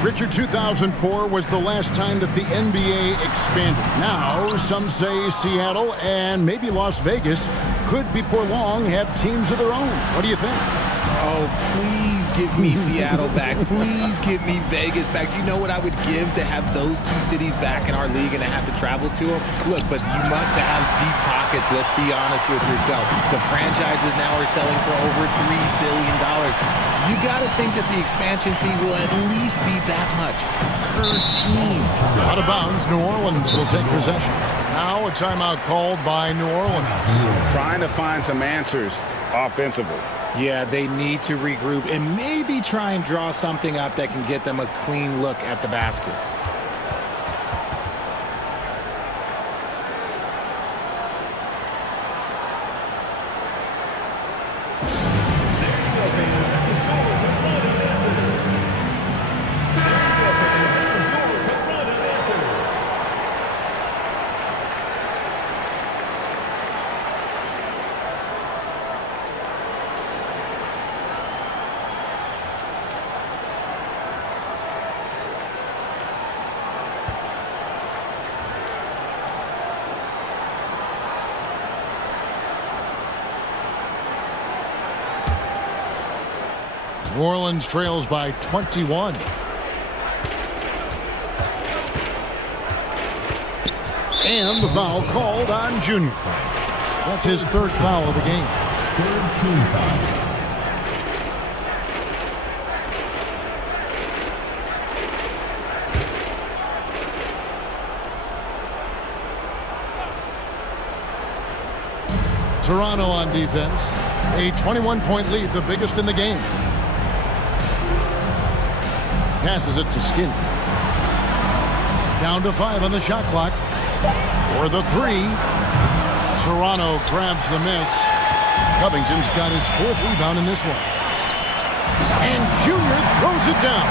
Richard, 2004 was the last time that the NBA expanded. Now, some say Seattle and maybe Las Vegas could, before long, have teams of their own. What do you think? Oh, please give me Seattle back. Please give me Vegas back. Do you know what I would give to have those 2 cities back in our league and to have to travel to them? Look, but you must have deep pockets. Let's be honest with yourself. The franchises now are selling for over $3 billion. You got to think that the expansion fee will at least be that much per team. Out of bounds, New Orleans will take possession. Now a timeout called by New Orleans. Trying to find some answers offensively. Yeah, they need to regroup and maybe try and draw something up that can get them a clean look at the basket. New Orleans trails by 21. And the foul called on Junior. That's his third foul of the game. Third team foul. Toronto on defense. A 21-point lead, the biggest in the game. Passes it to Skinny. Down to 5 on the shot clock. For the 3. Toronto grabs the miss. Covington's got his 4th rebound in this one. And Junior throws it down.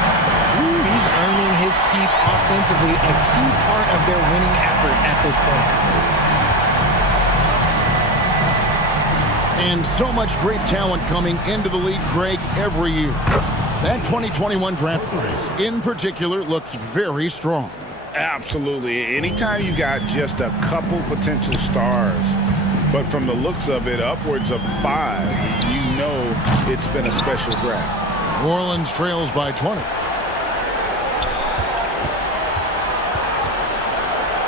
He's earning his keep offensively, a key part of their winning effort at this point. And so much great talent coming into the league, Greg, every year. That 2021 draft class, in particular, looks very strong. Absolutely. Anytime you got just a couple potential stars, but from the looks of it, upwards of 5, you know it's been a special draft. New Orleans trails by 20.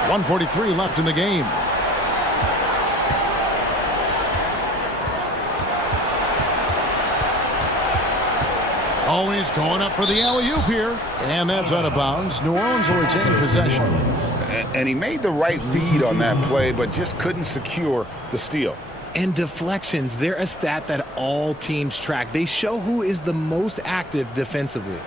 1:43 left in the game. Always going up for the alley-oop here. And that's out of bounds. New Orleans will retain possession. And he made the right read on that play, but just couldn't secure the steal. And deflections, they're a stat that all teams track. They show who is the most active defensively.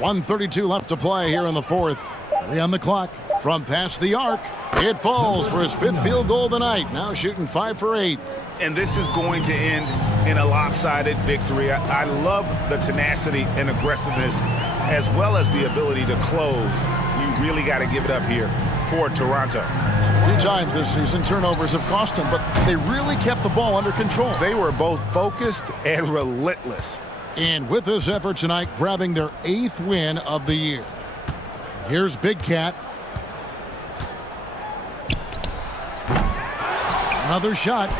.132 left to play here in the 4th. 3 on the clock. From past the arc, it falls for his 5th field goal of the night. Now shooting 5 for 8. And this is going to end in a lopsided victory. I love the tenacity and aggressiveness, as well as the ability to close. You really got to give it up here for Toronto. A few times this season, turnovers have cost them, but they really kept the ball under control. They were both focused and relentless. And with this effort tonight, grabbing their 8th win of the year. Here's Big Cat. Another shot,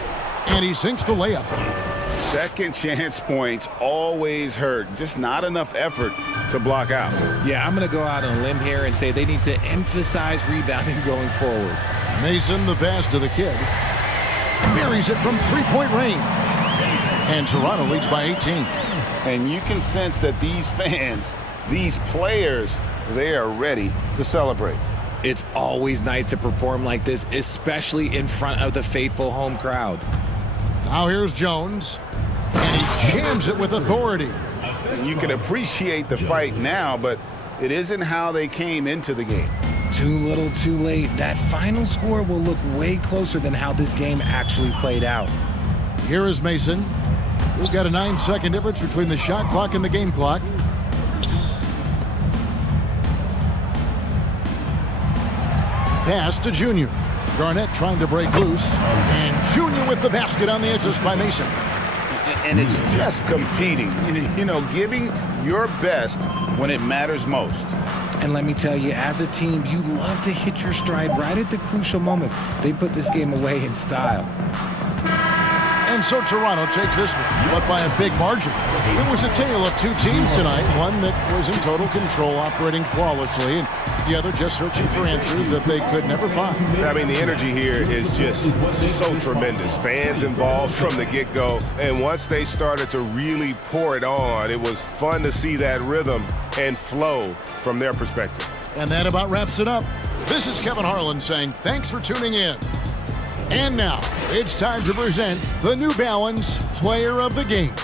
and he sinks the layup. Second chance points always hurt. Just not enough effort to block out. Yeah, I'm going to go out on a limb here and say they need to emphasize rebounding going forward. Mason, the pass to the kid. Buries it from 3-point range. And Toronto leads by 18. And you can sense that these fans, these players, they are ready to celebrate. It's always nice to perform like this, especially in front of the faithful home crowd. Now here's Jones, and he jams it with authority. You can appreciate the fight now, but it isn't how they came into the game. Too little, too late. That final score will look way closer than how this game actually played out. Here is Mason. We've got a 9-second difference between the shot clock and the game clock. Pass to Junior. Garnett trying to break loose. And Junior with the basket on the assist by Mason. And it's just competing. You know, giving your best when it matters most. And let me tell you, as a team, you love to hit your stride right at the crucial moments. They put this game away in style. And so Toronto takes this one, but by a big margin. It was a tale of 2 teams tonight, one that was in total control, operating flawlessly, and the other just searching for answers that they could never find. I mean, the energy here is just so tremendous. Fans involved from the get-go, and once they started to really pour it on, it was fun to see that rhythm and flow from their perspective. And that about wraps it up. This is Kevin Harlan saying thanks for tuning in. And now, it's time to present the New Balance Player of the Game.